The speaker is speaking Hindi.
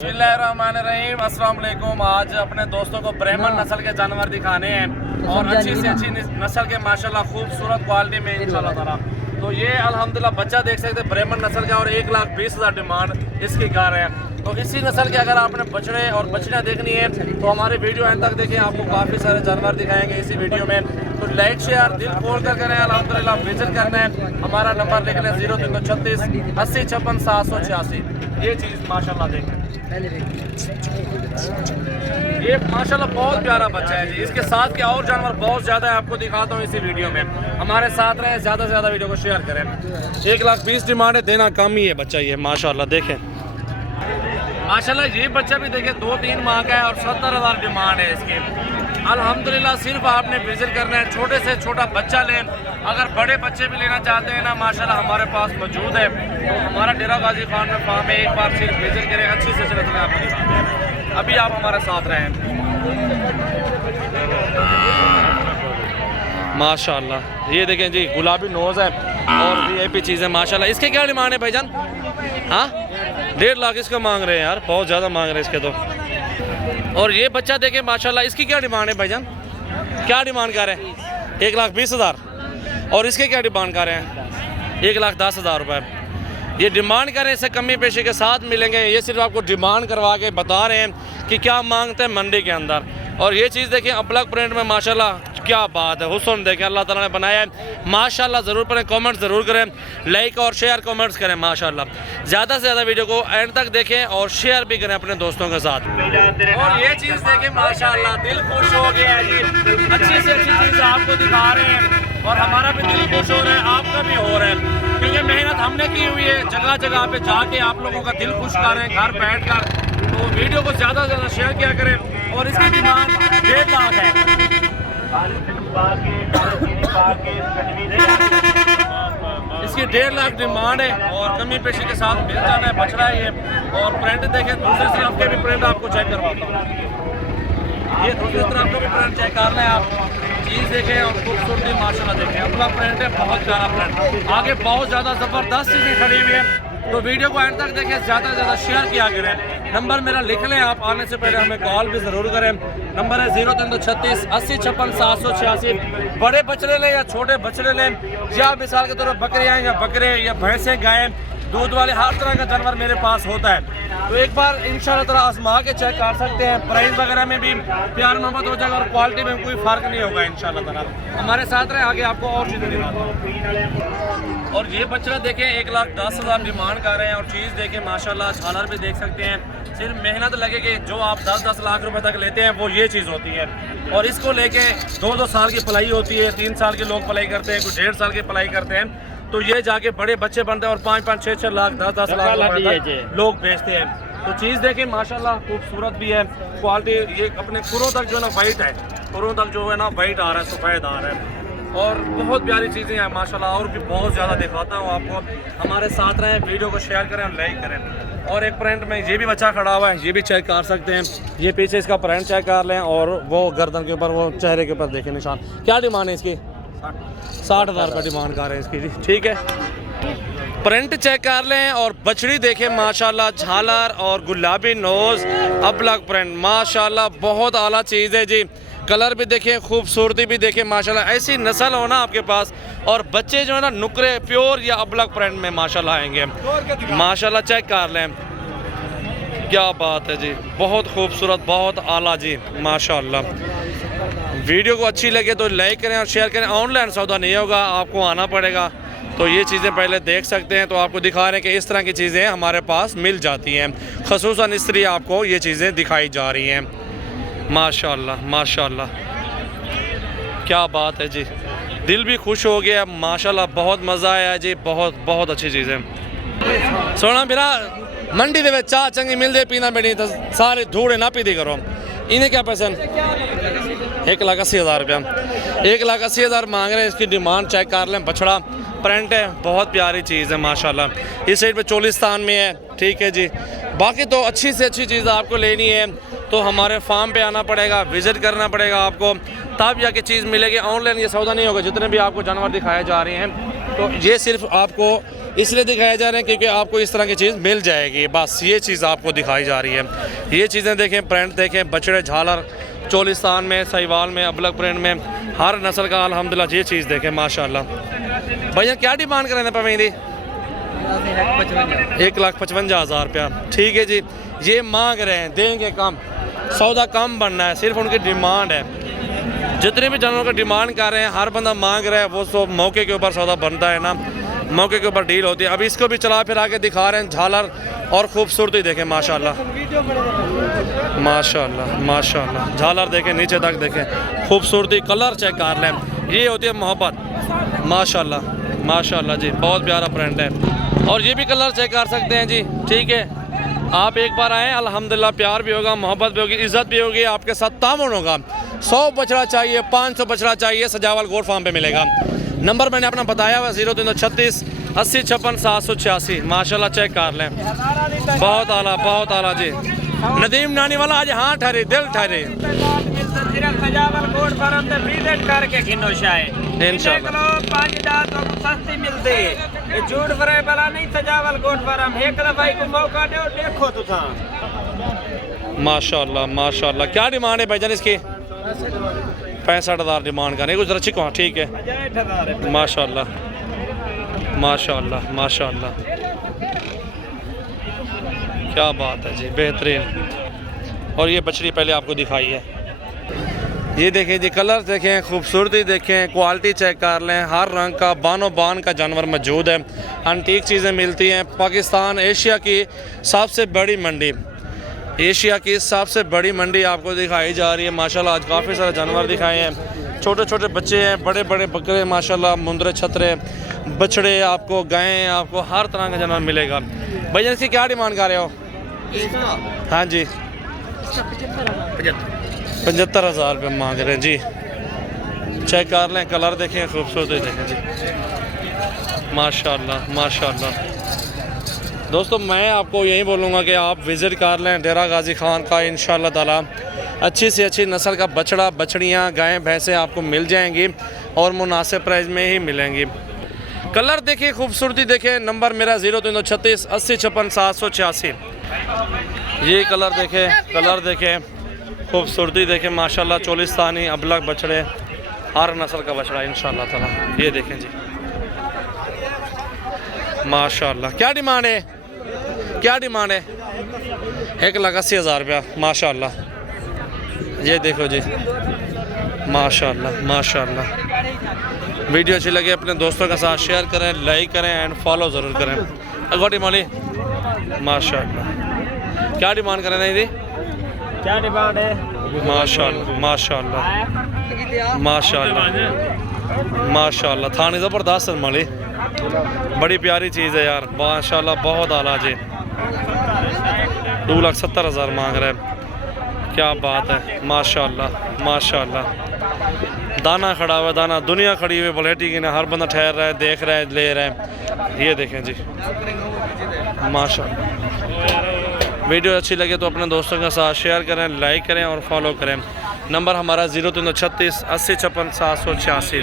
बिस्मिल्लाहिर्रहमानिर्रहीम, अस्सलाम वालेकुम। आज अपने दोस्तों को ब्राह्मण नस्ल के जानवर दिखाने हैं और अच्छी से अच्छी नस्ल के माशाल्लाह खूबसूरत क्वालिटी में इंशाल्लाह ताला। तो ये अल्हम्दुलिल्लाह बच्चा देख सकते हैं ब्राह्मण नस्ल का और 1,20,000 डिमांड इसकी कार है। तो इसी नस्ल के अगर आपने बछड़े और बछड़ियाँ देखनी है तो हमारे वीडियो एंड तक देखें, आपको काफ़ी सारे जानवर दिखाएंगे इसी वीडियो में। तो लाइक शेयर दिल खोल कर करें, अल्हम्दुलिल्लाह विजिट करना है। हमारा नंबर लिख लें 0336 80 56 786। ये चीज़ माशाल्लाह देखें, ये माशाल्लाह बहुत प्यारा बच्चा है जी। इसके साथ के और जानवर बहुत ज़्यादा है, आपको दिखाता हूँ इसी वीडियो में। हमारे साथ रहें, ज़्यादा से ज़्यादा वीडियो को शेयर करें। 1,20,000 डिमांड है, देना कम ही है बच्चा ये माशाल्लाह देखें। माशाल्लाह ये बच्चा भी देखें 2-3 माह का है और 70,000 डिमांड है इसकी। अल्हम्दुलिल्लाह सिर्फ आपने विजिट करना है, छोटे से छोटा बच्चा लें। अगर बड़े बच्चे भी लेना चाहते हैं ना, माशाल्लाह हमारे पास मौजूद है। तो हमारा डेरा गाजी खान में फार्म है, एक बार सिर्फ विजिट करें, अच्छी से अच्छी नस्लें आपको दिखाते हैं। अभी आप हमारे साथ रहें। माशाल्लाह ये देखें जी, गुलाबी नोज़ है और VIP चीज़ है माशाल्लाह। इसके क्या डिमांड है भाईजान? हाँ 1.5 लाख इसका मांग रहे हैं यार, बहुत ज़्यादा मांग रहे हैं इसके तो। और ये बच्चा देखें माशाल्लाह, इसकी क्या डिमांड है भाईजान? क्या डिमांड कर रहे हैं? 1,20,000। और इसके क्या डिमांड कर रहे हैं? 1,10,000 रुपये। ये डिमांड करें, इसे कमी पेशी के साथ मिलेंगे। ये सिर्फ आपको डिमांड करवा के बता रहे हैं कि क्या मांगते हैं मंडी के अंदर। और ये चीज़ देखें अबलग प्रिंट में माशाल्लाह, क्या बात है, हुस्न देखें अल्लाह ताला ने बनाया है माशाल्लाह। ज़रूर पढ़ें, कमेंट ज़रूर करें, लाइक और शेयर कमेंट्स करें माशाल्लाह। ज़्यादा से ज़्यादा वीडियो को एंड तक देखें और शेयर भी करें अपने दोस्तों के साथ। और ये चीज़ देखें माशाल्लाह, दिल खुश हो गया है जी। अच्छी से अच्छी चीज़ आपको दिखा रहे हैं और हमारा भी दिल खुश हो रहा है, आपका भी हो रहा है, क्योंकि मेहनत हमने की हुई है। जगह जगह पे जाके आप लोगों का दिल खुश कर रहे हैं घर बैठ कर। तो वीडियो को ज़्यादा से ज़्यादा शेयर किया करें। और इसकी डिमांड 1.5 लाख है। इसकी 1.5 लाख डिमांड है और कमी पेशी के साथ मिल जाना है बछड़ा है ये। और प्रिंट देखें, दूसरी तरफ के भी प्रिंट आपको चेक करवाता हूँ। ये दूसरी तरफ का भी प्रिंट चेक कर लें आप, चीज़ देखें और खूबसूरती माशाल्लाह देखें। अपना प्रिंट है, बहुत प्यारा प्रिंट। आगे बहुत ज़्यादा ज़बरदस्त चीज़ें खड़ी हुई है। तो वीडियो को एंड तक देखें, ज़्यादा से ज़्यादा शेयर किया करें। नंबर मेरा लिख लें आप, आने से पहले हमें कॉल भी ज़रूर करें। नंबर है 0336 80 56 786। बड़े बछड़े लें या छोटे बछड़े लें, या मिसाल के तौर पर बकरियाँ या बकरे या भैंसें गायें, दूध वाले हर तरह का जानवर मेरे पास होता है। तो एक बार इंशाल्लाह ताला आजमा के चेक कर सकते हैं। प्राइस वगैरह में भी प्यार मोहब्बत हो जाएगा और क्वालिटी में कोई फ़र्क नहीं होगा इंशाल्लाह ताला। हमारे साथ रहे, आगे आपको और चीज़ें दिखाता हूँ। और ये बछड़ा देखें 1,10,000 डिमांड कर रहे हैं। और चीज़ देखें माशाल्लाह, झालर भी देख सकते हैं। सिर्फ मेहनत लगेगी, जो आप 10-10 लाख रुपए तक लेते हैं वो ये चीज़ होती है। और इसको लेके 2-2 साल की पलाई होती है, 3 साल के लोग पलाई करते हैं, कुछ 1.5 साल की पलाई करते हैं। तो ये जाके बड़े बच्चे बनते हैं और 5-5, 6-6 लाख, 10-10 लाख तक लोग बेचते हैं। तो चीज़ देखें माशाल्लाह, खूबसूरत भी है, क्वालिटी। ये अपने खुरों तक जो है ना वाइट है, खुरों तक जो है ना वाइट आ रहा है, सफ़ेद आ रहा है। और बहुत प्यारी चीज़ें हैं माशाल्लाह। और भी बहुत ज़्यादा दिखाता हूँ आपको, हमारे साथ रहें, वीडियो को शेयर करें और लाइक करें। और एक प्रिंट में ये भी बच्चा खड़ा हुआ है, ये भी चेक कर सकते हैं। ये पीछे इसका प्रिंट चेक कर लें और वो गर्दन के ऊपर, वो चेहरे के ऊपर देखें निशान। क्या डिमांड है इसकी? 60,000 रुपये डिमांड कर रहे हैं इसकी जी, ठीक है। प्रिंट चेक कर लें और बछड़ी देखें माशाल्लाह, झालर और गुलाबी नोज़, अबलग प्रिंट माशाल्लाह, बहुत आला चीज़ है जी। कलर भी देखें, खूबसूरती भी देखें माशाल्लाह। ऐसी नस्ल हो ना आपके पास, और बच्चे जो है ना नुकरे प्योर या अबलग प्रिंट में माशाल्लाह आएंगे माशाल्लाह। चेक कर लें, क्या बात है जी, बहुत खूबसूरत, बहुत आला जी माशाल्लाह। वीडियो को अच्छी लगे तो लाइक करें और शेयर करें। ऑनलाइन सौदा नहीं होगा, आपको आना पड़ेगा। तो ये चीज़ें पहले देख सकते हैं। तो आपको दिखा रहे हैं कि इस तरह की चीज़ें हमारे पास मिल जाती हैं, ख़ुसूसन इसलिए आपको ये चीज़ें दिखाई जा रही हैं माशाल्लाह माशाल्लाह। क्या बात है जी, दिल भी खुश हो गया माशाल्लाह, बहुत मज़ा आया जी, बहुत बहुत अच्छी चीज़ें। सोना मेरा मंडी दे चाह चंगी मिल जाए पीना बेटी तो सारे धूड़े ना पीती करो। इन्हें क्या पैसे? 1,80,000 रुपया, 1,80,000 मांग रहे हैं। इसकी डिमांड चेक कर लें। बछड़ा प्रिंट है, बहुत प्यारी चीज़ है माशाल्लाह। इस साइड पे चोलिस्तान में है, ठीक है जी। बाकी तो अच्छी से अच्छी चीज़ आपको लेनी है तो हमारे फार्म पे आना पड़ेगा, विज़िट करना पड़ेगा आपको, तब जाके चीज़ मिलेगी। ऑनलाइन ये सौदा नहीं होगा। जितने भी आपको जानवर दिखाए जा रहे हैं तो ये सिर्फ आपको इसलिए दिखाया जा रहा है क्योंकि आपको इस तरह की चीज़ मिल जाएगी, बस ये चीज़ आपको दिखाई जा रही है। ये चीज़ें देखें, प्रिंट देखें, बछड़े झालर चोलिस्तान में, सहीवाल में, अबलग प्रिंट में, हर नस्ल का अल्हम्दुलिल्लाह। ये चीज़ देखें माशाल्लाह। भैया क्या डिमांड करें पवेंदी? 1,55,000 रुपया। ठीक है जी, ये मांग रहे हैं, देंगे कम, सौदा कम बनना है, सिर्फ उनकी डिमांड है। जितने भी जानवरों का डिमांड कर रहे हैं, हर बंदा मांग रहा है, वो सब मौके के ऊपर सौदा बनता है ना, मौके के ऊपर डील होती है। अभी इसको भी चला फिर आके दिखा रहे हैं, झालर और खूबसूरती देखें माशाल्लाह माशाल्लाह माशाल्लाह। झालर देखें, नीचे तक देखें, खूबसूरती, कलर चेक कर लें, ये होती है मोहब्बत माशाल्लाह माशाल्लाह जी। बहुत प्यारा प्रिंट है और ये भी कलर चेक कर सकते हैं जी। ठीक है, आप एक बार आएँ, अल्हम्दुलिल्लाह प्यार भी होगा, मोहब्बत भी होगी, इज़्ज़त भी होगी, आपके साथ तामुन होगा। 100 बछड़ा चाहिए, 500 बछड़ा चाहिए, सजावल गोट फार्म पे मिलेगा। नंबर मैंने अपना बताया हुआ 0336 80 56 786। माशाल्लाह चेक कर लें, बहुत आला जी। नदीम नानी वाला आज हाँ ठहरे, दिल ठहरे माशाल्लाह माशाल्लाह। क्या डिमांड है भाईजान इसकी? 65,000 डिमांड करें, कुछ अच्छी कौन? ठीक है माशाल्लाह माशाल्लाह माशाल्लाह, क्या बात है जी, बेहतरीन। और ये बछड़ी पहले आपको दिखाई है, ये देखें जी, कलर देखें, खूबसूरती देखें, क्वालिटी चेक कर लें, हर रंग का बानो बान का जानवर मौजूद है, एंटीक चीज़ें मिलती हैं। पाकिस्तान एशिया की सबसे बड़ी मंडी, एशिया की सबसे बड़ी मंडी आपको दिखाई जा रही है माशाल्लाह। आज काफ़ी सारे जानवर दिखाए हैं, छोटे छोटे बच्चे हैं, बड़े बड़े बकरे माशाल्लाह, मुंदरे छतरे, बछड़े, आपको गायें, आपको हर तरह का जानवर मिलेगा। भैया इसकी क्या डिमांड कर रहे हो? हाँ जी 75,000 रुपये मांग रहे हैं जी। चेक कर लें, कलर देखें, खूबसूरती देखें जी माशाल्लाह माशाल्लाह। दोस्तों मैं आपको यही बोलूँगा कि आप विज़िट कर लें डेरा गाजी खान का, इंशाअल्लाह ताला अच्छी से अच्छी नस्ल का बछड़ा, बछड़ियाँ, गायें, भैंसें आपको मिल जाएंगी और मुनासिब प्राइस में ही मिलेंगी। कलर देखिए, खूबसूरती देखें। नंबर मेरा 0336 80 56 786। ये कलर देखें, कलर देखें, खूबसूरती देखें माशाल्लाह। चोलिस्तानी अबलग बछड़े, हर नस्ल का बछड़ा इंशाअल्लाह ताला। ये देखें जी माशाल्लाह। क्या डिमांड है? क्या डिमांड है? 1,80,000 रुपया माशाल्लाह। ये देखो जी माशाल्लाह माशाल्लाह। वीडियो अच्छी लगे अपने दोस्तों के साथ शेयर करें, लाइक करें एंड फॉलो ज़रूर करें। अगोटी मौली माशाल्लाह। क्या डिमांड करें दीदी? क्या डिमांड है? माशाल्लाह माशाल्लाह माशाल्लाह माशाल्लाह। थाने ज़बरदस्त मौली, बड़ी प्यारी चीज़ है यार माशाल्लाह, बहुत आला जी। 2,70,000 मांग रहे हैं, क्या बात है माशाल्लाह माशाल्लाह। दाना खड़ा हुआ, दाना, दुनिया खड़ी हुई बलेटी की ना, हर बंदा ठहर रहा है, देख रहा है, ले रहा है। ये देखें जी माशाल्लाह। वीडियो अच्छी लगे तो अपने दोस्तों के साथ शेयर करें, लाइक करें और फॉलो करें। नंबर हमारा 0336 80 56 786।